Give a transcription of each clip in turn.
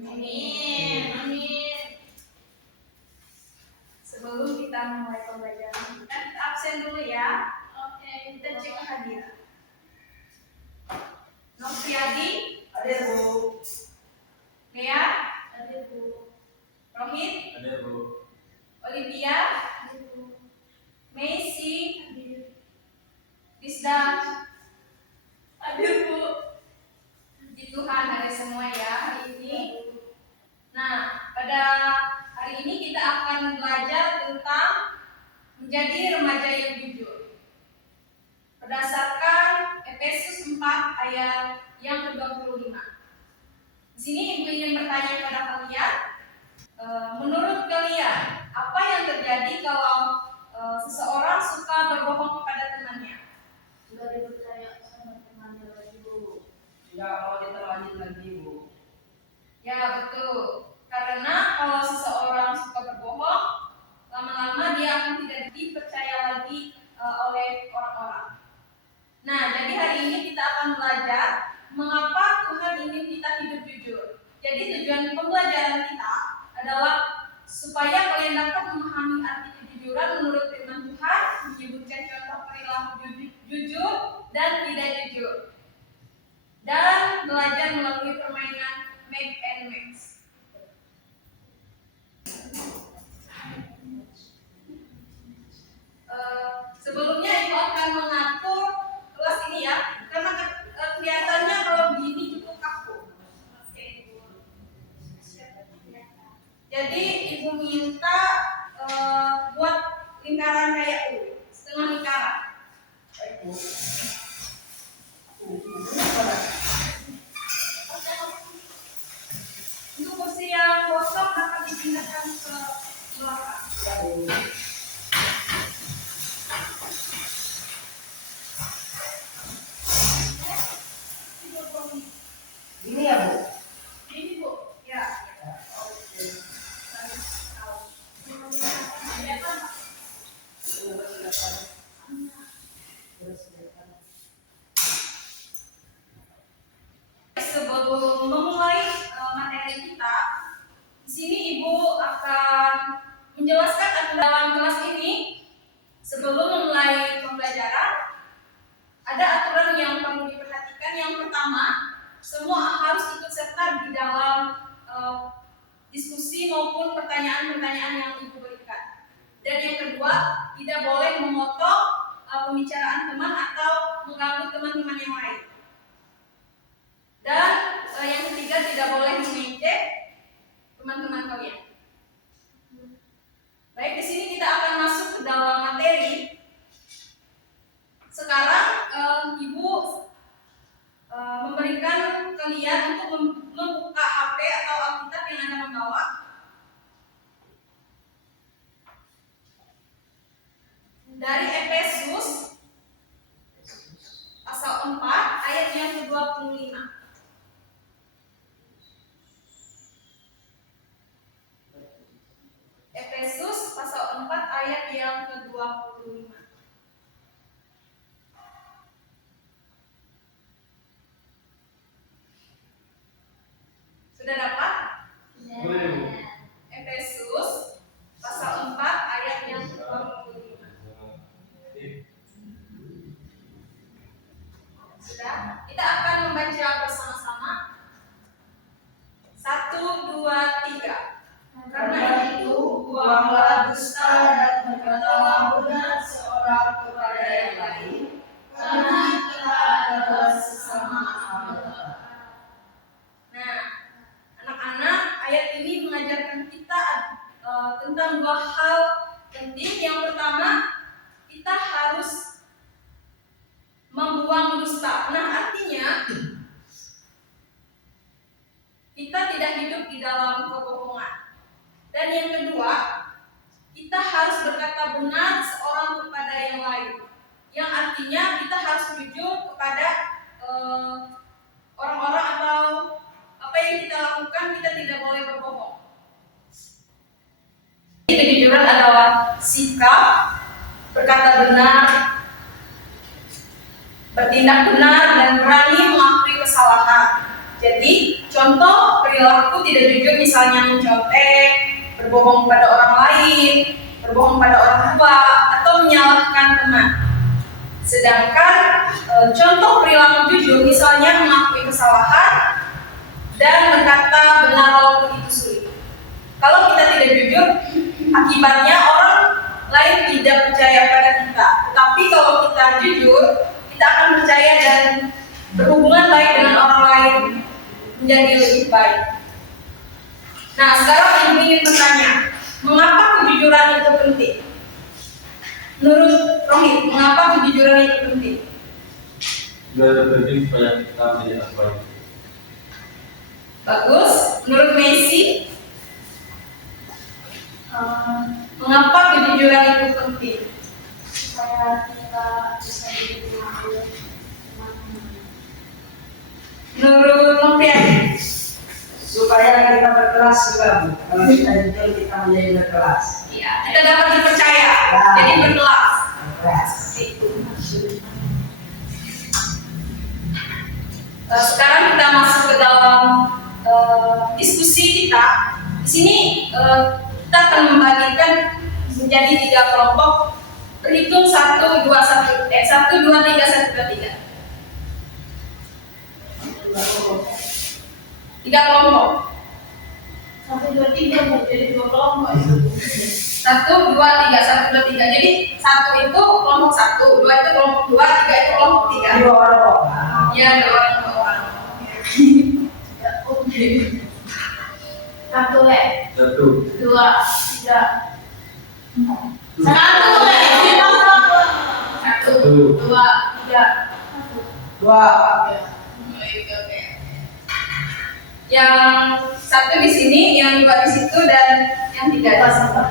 Amin. Amin. Sebelum kita mulai pembelajaran, kita absen dulu ya. Oke, kita cek hadiah. Noviadi, Ada Bu. Lea, ada Bu. Rohit, Ada Bu. Olivia, ada Bu. Messi, ada. Rizda, ada Bu. Puji Tuhan ada semua ya hari ini. Nah, pada hari ini kita akan belajar tentang menjadi remaja yang jujur. Berdasarkan Efesus 4 ayat yang ke-25. Di sini Ibu ingin bertanya kepada kalian, menurut kalian apa yang terjadi kalau seseorang suka berbohong kepada temannya? Sudah dipercaya sama temannya lagi Bu. Tidak mau ditemani lagi Bu. Ya betul. Karena kalau seseorang suka berbohong, lama-lama dia akan tidak dipercaya lagi oleh orang-orang. Nah, jadi hari ini kita akan belajar mengapa Tuhan ingin kita hidup jujur. Jadi tujuan pembelajaran kita adalah supaya kalian dapat memahami arti kejujuran menurut firman Tuhan, menyebutkan contoh perilaku jujur dan tidak jujur, dan belajar melalui permainan make and match. Sebelumnya Ibu akan mengatur kelas ini ya, karena kelihatannya kalau begini cukup kaku. Jadi Ibu minta buat lingkaran kayak U, setengah lingkaran. Baik Bu. Untuk kursi yang kosong dapat dipindahkan ke belakang. Ya Bu. Ini ya Bu. Ini Bu, ya. Oke. Sebelum memulai materi kita, di sini Ibu akan menjelaskan dalam kelas ini. Sebelum memulai pembelajaran, ada aturan yang perlu diperhatikan. Yang pertama, semua harus ikut serta di dalam diskusi maupun pertanyaan-pertanyaan yang Ibu berikan. Dan yang kedua, tidak boleh memotong pembicaraan teman atau mengganggu teman-teman yang lain. Dan yang ketiga, tidak boleh mengejek teman-teman kalian. Baik, di sini kita akan masuk ke dalam materi. Sekarang Ibu memberikan kalian untuk membuka HP atau Alkitab yang Anda membawa. Dari Efesus pasal 4 ayat yang ke-25. Efesus pasal 4 ayat yang ke-25. Sudah dapat? Boleh Bu. Efesus pasal 4 ayat yang ke-25. Sudah? Kita akan membaca bersama-sama. 1, 2, 3. Karena itu, buanglah dusta dan berkatalah benar seorang kepada yang lain, karena kita adalah sesama anggota. Nah, anak-anak, ayat ini mengajarkan kita tentang dua hal penting. Yang pertama, kita harus membuang dusta. Nah, artinya kita tidak hidup di dalam kebohongan. Dan yang kedua, kita harus berkata benar seorang kepada yang lain. Yang artinya kita harus jujur kepada orang-orang atau apa yang kita lakukan, kita tidak boleh berbohong. Kejujuran adalah sikap berkata benar, bertindak benar, dan berani mengakui kesalahan. Jadi, contoh perilaku perilaku tidak jujur, misalnya mencontek, berbohong pada orang lain, berbohong pada orang tua, atau menyalahkan teman. Sedangkan contoh perilaku jujur misalnya mengakui kesalahan dan berkata benar walaupun itu sulit. Kalau kita tidak jujur, akibatnya orang lain tidak percaya pada kita. Tapi kalau kita jujur, kita akan percaya dan berhubungan baik dengan orang lain menjadi lebih baik. Nah, sekarang ibu ingin bertanya, mengapa kejujuran itu penting? Menurut Rohit, mengapa kejujuran itu penting? Sudah penting supaya kita menjadi anak baik. Bagus. Menurut Messi, mengapa kejujuran itu penting? Supaya kita bisa jujur. Menurut Novian, Supaya kita berkelas juga, Bu. Kalau kita jujur, kita menjadi berkelas. ya, kita dapat dipercaya, jadi berkelas. Berkelas. Itu. Sekarang kita masuk ke dalam diskusi kita. Di sini kita akan membagikan menjadi 3 kelompok. Berhitung 1, 2, 3, 1, 2, 3. 3 kelompok. 1, 2, 3 Bu, jadi 2 kelompok itu. 1, 2, 3, 1, 2, 3. Jadi 1 itu kelompok 1, 2 itu kelompok 2, 3 itu kelompok 3. Dua kelompok. Ya, 2 orang. Ya, oke. 1 Le, 1, 2, 3. 1 Le, 1, 2, 3. Dua. Oke. Yang 1 di sini, yang 2 di situ, dan yang 3 di sini.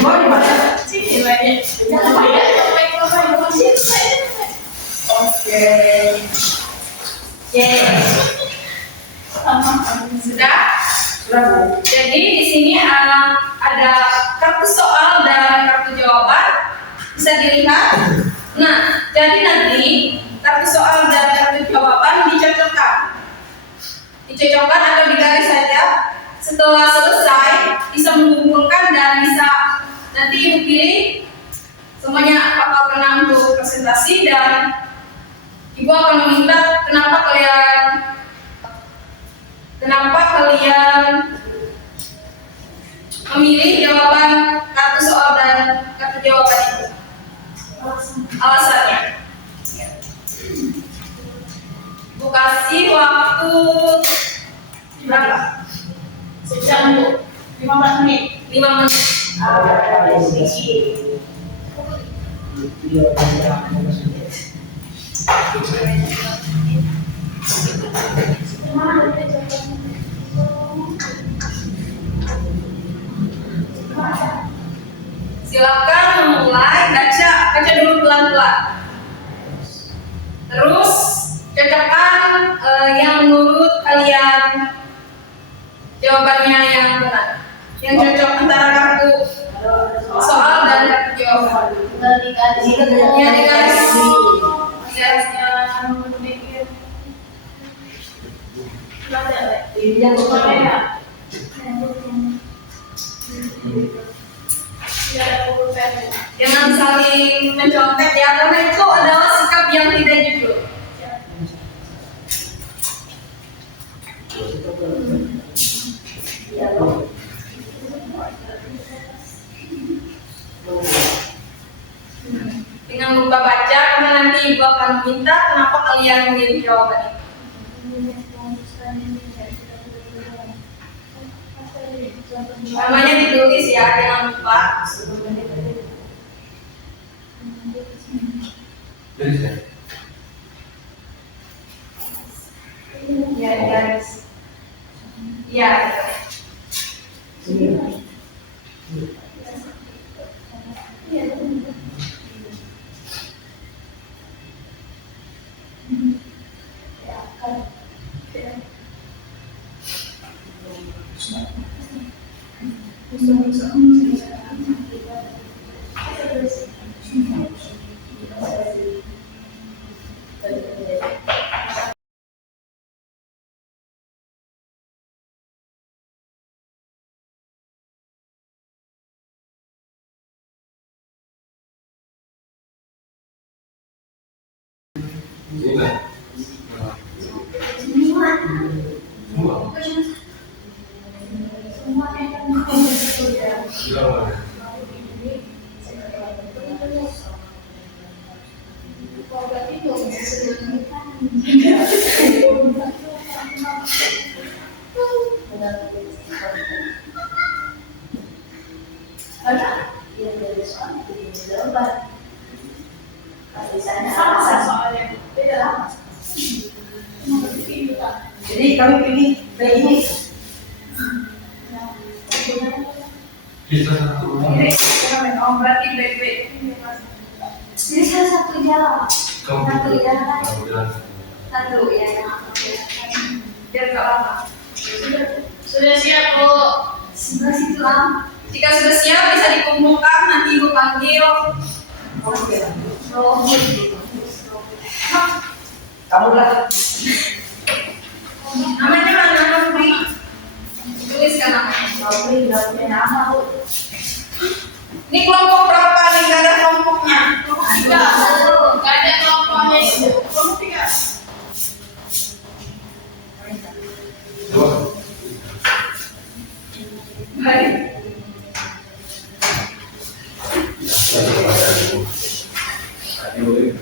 Mau di mana? Sini banyak. Jangan banyak. Oke. Sudah? Sudah, Bu. Jadi di sini ada kartu soal dan kartu jawaban, bisa dilihat. Nah, jadi nanti kartu soal dan kartu jawaban dicocokkan atau digaris saja. Setelah selesai, bisa mengumpulkan dan bisa nanti ibu pilih semuanya bakal kena untuk presentasi, dan ibu akan meminta kenapa kalian memilih jawaban kartu soal dan kartu jawaban itu. Alasannya. Bu kasih waktu berapa? Sejam Bu, 15 menit. 5 menit. Silakan memulai, baca dulu pelan-pelan. Terus cocokkan yang menurut kalian jawabannya yang benar, yang cocok antara kartu soal dan kartu jawaban. Ya, digaris. Jangan saling mencontek ya, karena itu adalah sikap yang tidak jujur. Dengan lupa baca, karena nanti ibu akan minta kenapa kalian memilih jawaban itu. Namanya ditulis ya, jangan lupa. Tulis ya. Ya, garis. Ya. Ini lah. Semua. Semua. Semua yang sudah. Bilang mana? Jadi kami pilih kayak ini. Kita satu orang. Berarti baik-baik. Jadi salah satu jalan. Kamu Satu bilang. jalan. Kamu bilang. Satu ya yang Biar nggak lama. Sudah siap, Bu? sebelah situ lah. Jika sudah siap bisa dikumpulkan, nanti Ibu panggil. Kamu lah. Namanya mana, Novi? Tuliskan namanya. Tapi nggak punya nama Bu. Ini kelompok berapa nih? Gak ada kelompoknya. Tiga. Gak ada kelompoknya itu. Kelompok tiga. Coba. Baik. Tadi boleh.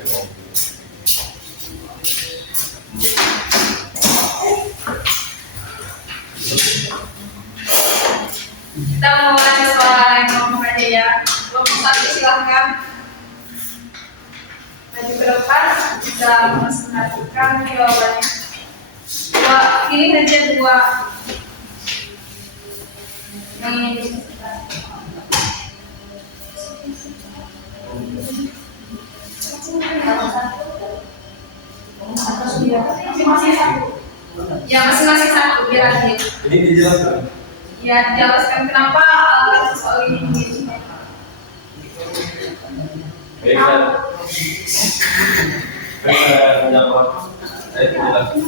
Kita mau kasih suara yang kelompok aja ya. Kelompok satu silahkan maju ke depan, bisa memperhatikan jawabannya. Dua, ini saja dua yang ini. Masing-masing satu. Ya masing-masing satu biar adil. Ini dijelaskan. Ya jelaskan kenapa soal ini. Baik, saya menjawab. Saya menjelaskan.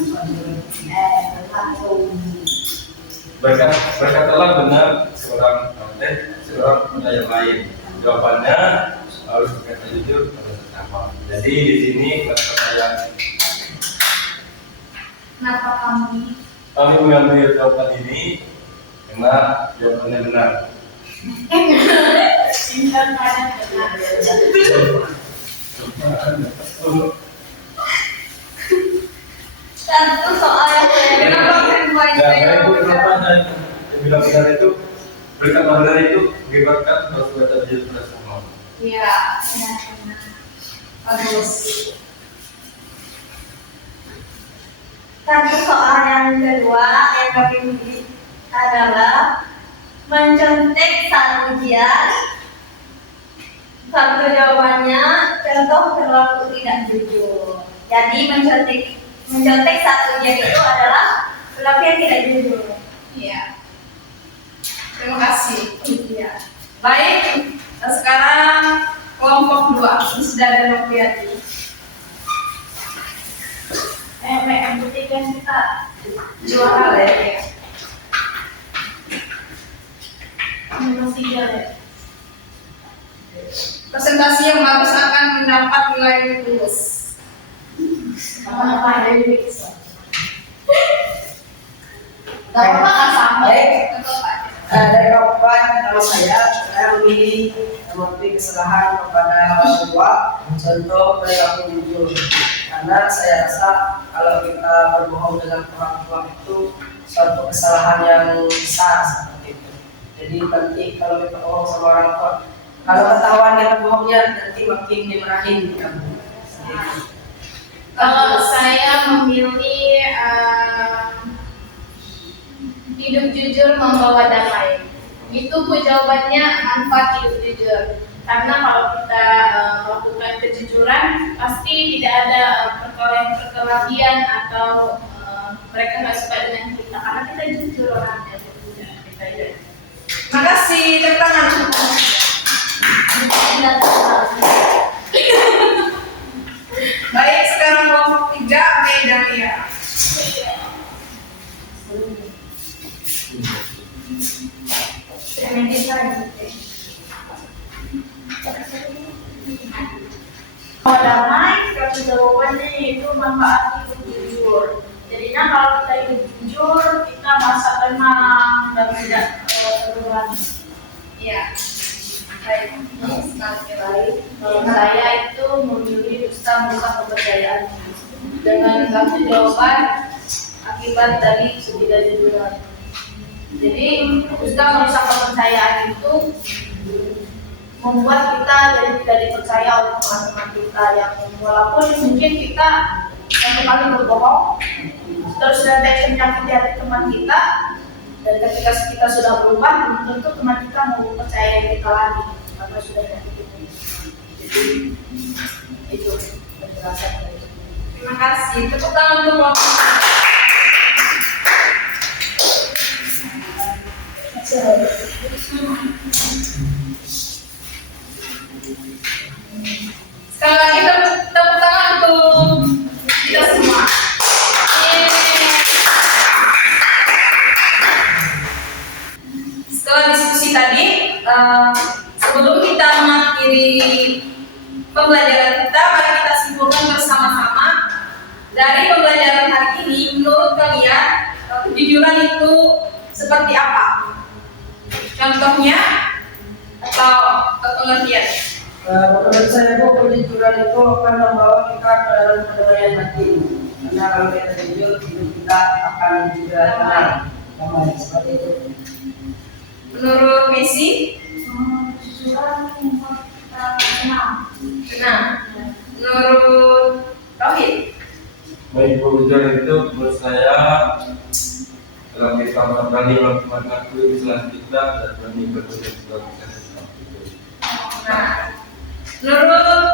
Berkatalah benar seorang yang lain. Jawabannya harus berkata jujur pada sesama. Jadi di sini pertanyaan Kenapa kami mengambil jawaban ini karena jawabannya benar. Satu soal yang Kenapa kedua ini Ya, saya baik, kenapa saya bilang benar itu berkata benar itu mengibatkan harus berkata jujur pada sesama. Iya, bagus. Satu soal yang kedua yang kami pilih adalah mencontek saat ujian. Satu jawabannya contoh perilaku tidak jujur. Jadi mencontek saat ujian itu adalah perilaku yang tidak jujur. Iya. Terima kasih. Iya. Baik, sekarang kelompok 2 ini sudah ada Noviati. Yang ketiga kita Juara ya. masih jalan. Presentasi yang bagus akan mendapat nilai lulus. Apa ada di bisa? Baik. Dari kawan kalau saya memilih memberi kesalahan kepada orang tua, contoh perilaku jujur. Karena saya rasa kalau kita berbohong dengan orang tua itu suatu kesalahan yang besar seperti itu. Jadi nanti kalau kita bohong sama orang tua, kalau ketahuan kita bohongnya nanti makin dimarahin kamu. Kalau saya memilih hidup jujur membawa damai. Itu Bu jawabannya manfaat hidup jujur. Karena kalau kita melakukan kejujuran pasti tidak ada perkelahian atau mereka nggak suka dengan kita karena kita jujur orangnya. Terima kasih, tepuk tangan. Baik, sekarang kelompok 3 Medalia. Damai, satu jawabannya yaitu manfaat hidup jujur. Jadinya kalau kita hidup jujur, kita merasa tenang dan tidak terbebani. Iya. Baik. Sekali lagi. Kalau saya itu memilih dusta merusak kepercayaan Dengan satu jawaban akibat dari ketidakjujuran. Jadi dusta merusak kepercayaan itu membuat kita jadi tidak dipercaya oleh teman-teman kita, yang walaupun mungkin kita satu kali berbohong terus sudah menyakiti hati teman kita, dan ketika kita sudah berubah belum tentu teman kita mau percaya kita lagi karena sudah menyakiti. Jadi itu penjelasan dari itu. Terima kasih. Tepuk tangan untuk Bapak. Sekali lagi tepuk tangan untuk kita semua. Setelah diskusi tadi, sebelum kita mengakhiri pembelajaran kita, mari kita simpulkan bersama-sama dari pembelajaran hari ini. Menurut kalian, kejujuran itu seperti apa? Contohnya atau pengertian? Menurut saya Bu, kejujuran itu akan membawa kita ke dalam kedamaian hati. Karena kalau kita jujur, hidup kita akan juga tenang, damai seperti itu. Menurut Messi, Kejujuran membuat kita tenang. nah, menurut Rohit, Baik, kejujuran itu menurut saya dalam kita berani mengakui kesalahan kita dan berani berbuat sesuatu yang seperti itu. nah, menurut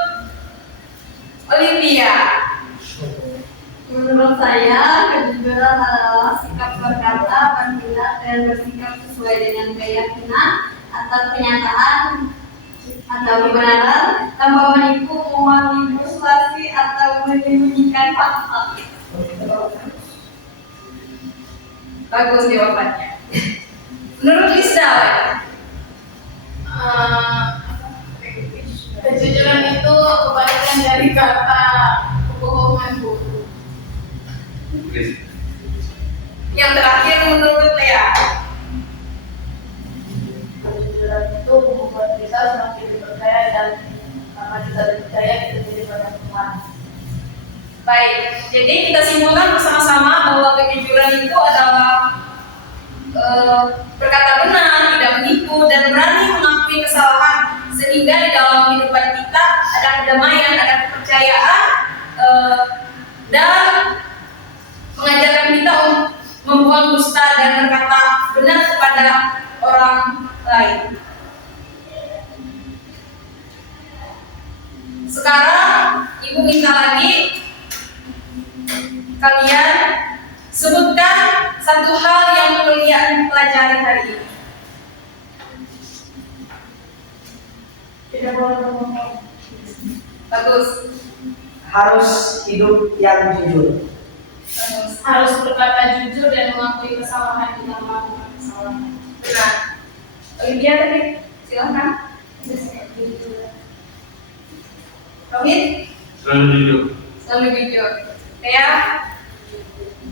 Olivia, Menurut saya, kejujuran adalah sikap berkata, bertindak, dan bersikap sesuai dengan keyakinan atau kenyataan atau kebenaran tanpa menipu, memanipulasi atau menyembunyikan fakta. bagus jawabannya. Menurut Lisa, Kejujuran itu kebalikan dari kata kebohongan, Bu. Please. yang terakhir menurut Lea. Kejujuran itu membuat kita semakin dipercaya, dan karena kita dipercaya kita jadi banyak teman. Baik, jadi kita simpulkan bersama-sama bahwa kejujuran itu adalah berkata benar, tidak menipu, dan berani mengakui kesalahan, sehingga di dalam kehidupan kita ada kedamaian, ada kepercayaan, dan mengajarkan kita untuk membuang dusta dan berkata benar kepada orang lain. Sekarang Ibu minta lagi kalian sebutkan satu hal yang kalian pelajari hari ini. Tidak boleh berbohong. Bagus. Harus hidup yang jujur. Bagus. Harus berkata jujur dan mengakui kesalahan jika melakukan kesalahan. Benar. Olivia tadi, silahkan. Rohit, Selalu jujur. selalu jujur. Lea,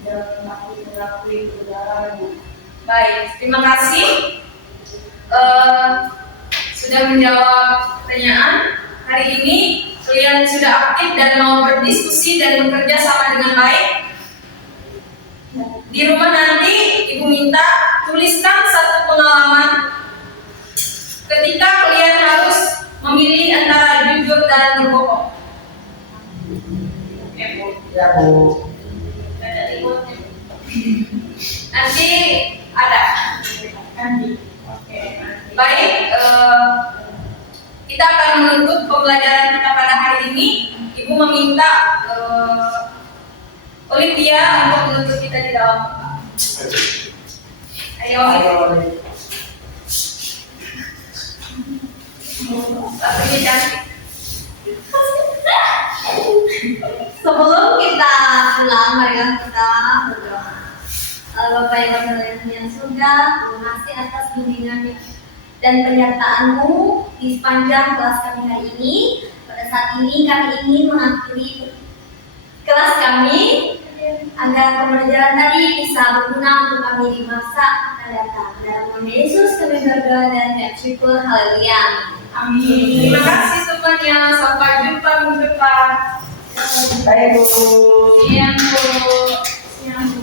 Dan mengakui kebenaran. baik. Terima kasih sudah menjawab pertanyaan. Hari ini kalian sudah aktif dan mau berdiskusi dan bekerja sama dengan baik. Di rumah nanti Ibu minta tuliskan satu pengalaman ketika kalian harus memilih antara jujur dan berbohong. Oke, Bu. Ya Bu. Ada remote-nya. Nanti ada. Baik, kita akan menutup pembelajaran kita pada hari ini. Ibu meminta Olivia untuk menutup kita di dalam. Ayo, satunya cantik. Sebelum kita pulang, mari kita berdoa. Bapak yang surga, terima kasih atas bimbingan dan penyertaan-Mu di sepanjang kelas kami hari ini. Pada saat ini kami ingin mengakhiri kelas kami agar pembelajaran tadi bisa berguna untuk kami di masa akan datang. Dalam nama Yesus kami berdoa dan bersyukur. Haleluya. Amin. Terima kasih semuanya. Sampai jumpa minggu depan. Baik, Bu. Siang, Bu. Siang, Bu.